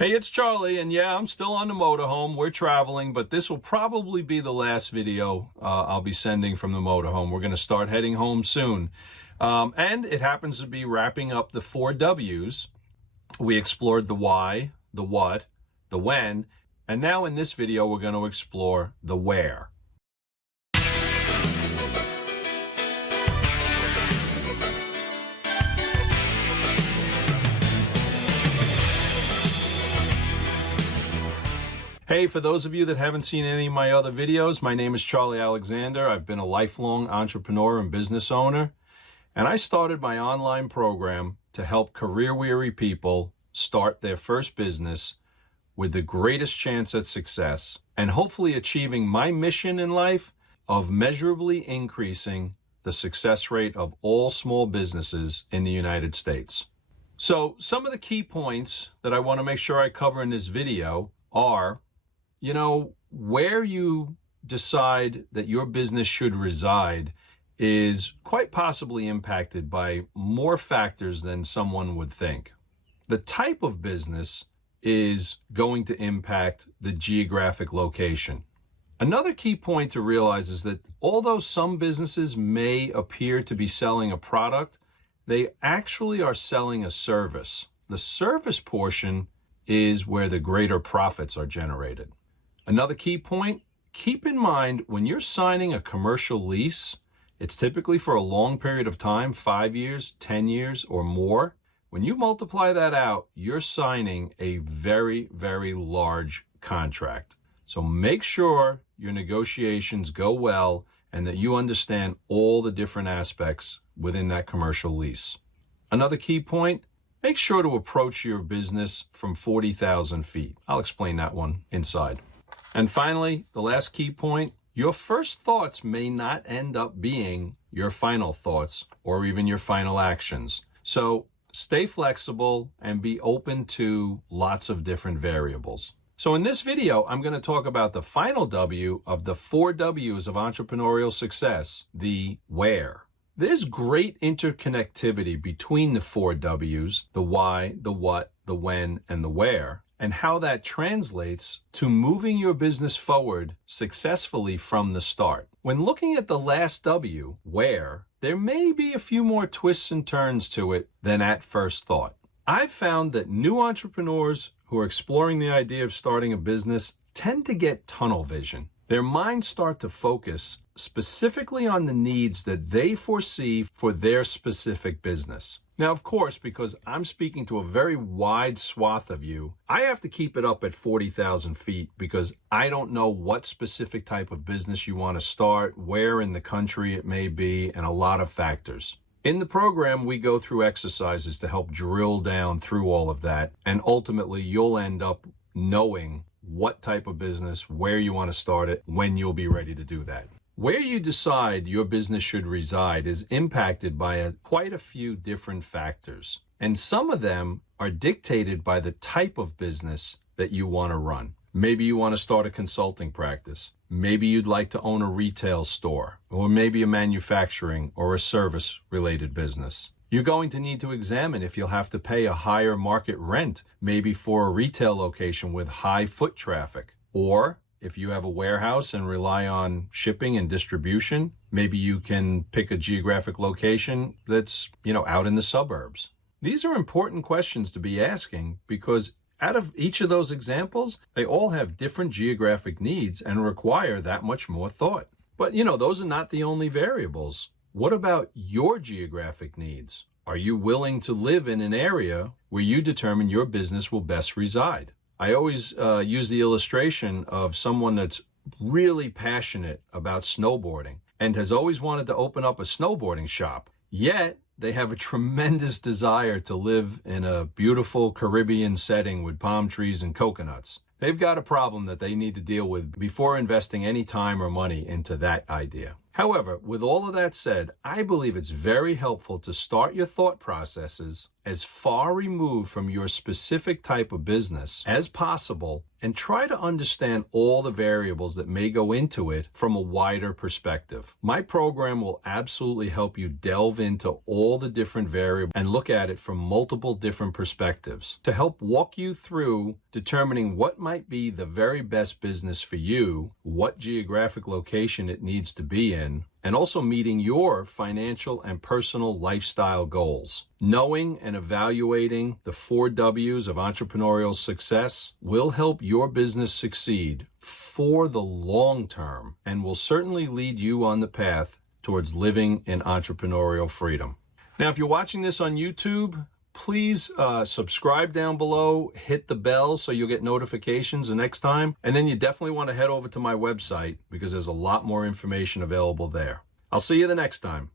Hey, it's Charlie, and yeah, I'm still on the motorhome. We're traveling, but this will probably be the last video I'll be sending from the motorhome. We're going to start heading home soon. And it happens to be wrapping up the 4 W's. We explored the why, the what, the when, and now in this video, we're going to explore the where. Hey, for those of you that haven't seen any of my other videos, my name is Charlie Alexander. I've been a lifelong entrepreneur and business owner, and I started my online program to help career-weary people start their first business with the greatest chance at success and hopefully achieving my mission in life of measurably increasing the success rate of all small businesses in the United States. So some of the key points that I want to make sure I cover in this video are, where you decide that your business should reside is quite possibly impacted by more factors than someone would think. The type of business is going to impact the geographic location. Another key point to realize is that although some businesses may appear to be selling a product, they actually are selling a service. The service portion is where the greater profits are generated. Another key point, keep in mind when you're signing a commercial lease, it's typically for a long period of time, 5 years, 10 years, or more. When you multiply that out, you're signing a very, very large contract. So make sure your negotiations go well and that you understand all the different aspects within that commercial lease. Another key point, make sure to approach your business from 40,000 feet. I'll explain that one inside. And finally, the last key point, your first thoughts may not end up being your final thoughts or even your final actions. So stay flexible and be open to lots of different variables. So in this video, I'm going to talk about the final W of the 4 W's of entrepreneurial success, the where. There's great interconnectivity between the 4 W's, the why, the what, the when, and the where, and how that translates to moving your business forward successfully from the start. When looking at the last W, where, there may be a few more twists and turns to it than at first thought. I've found that new entrepreneurs who are exploring the idea of starting a business tend to get tunnel vision. Their minds start to focus specifically on the needs that they foresee for their specific business. Now, of course, because I'm speaking to a very wide swath of you, I have to keep it up at 40,000 feet because I don't know what specific type of business you want to start, where in the country it may be, and a lot of factors. In the program, we go through exercises to help drill down through all of that, and ultimately you'll end up knowing what type of business, where you want to start it, when you'll be ready to do that. Where you decide your business should reside is impacted by quite a few different factors, and some of them are dictated by the type of business that you want to run. Maybe you want to start a consulting practice. Maybe you'd like to own a retail store, or maybe a manufacturing or a service-related business. You're going to need to examine if you'll have to pay a higher market rent, maybe for a retail location with high foot traffic, or if you have a warehouse and rely on shipping and distribution, maybe you can pick a geographic location that's, out in the suburbs. These are important questions to be asking because out of each of those examples, they all have different geographic needs and require that much more thought. But, those are not the only variables. What about your geographic needs? Are you willing to live in an area where you determine your business will best reside? I always use the illustration of someone that's really passionate about snowboarding and has always wanted to open up a snowboarding shop, yet they have a tremendous desire to live in a beautiful Caribbean setting with palm trees and coconuts. they've got a problem that they need to deal with before investing any time or money into that idea. However, with all of that said, I believe it's very helpful to start your thought processes as far removed from your specific type of business as possible and try to understand all the variables that may go into it from a wider perspective. My program will absolutely help you delve into all the different variables and look at it from multiple different perspectives to help walk you through determining what might be the very best business for you, what geographic location it needs to be in, and also meeting your financial and personal lifestyle goals. Knowing and evaluating the 4 W's of entrepreneurial success will help your business succeed for the long term and will certainly lead you on the path towards living in entrepreneurial freedom. Now, if you're watching this on YouTube, please subscribe down below, hit the bell so you'll get notifications the next time. And then you definitely want to head over to my website because there's a lot more information available there. I'll see you the next time.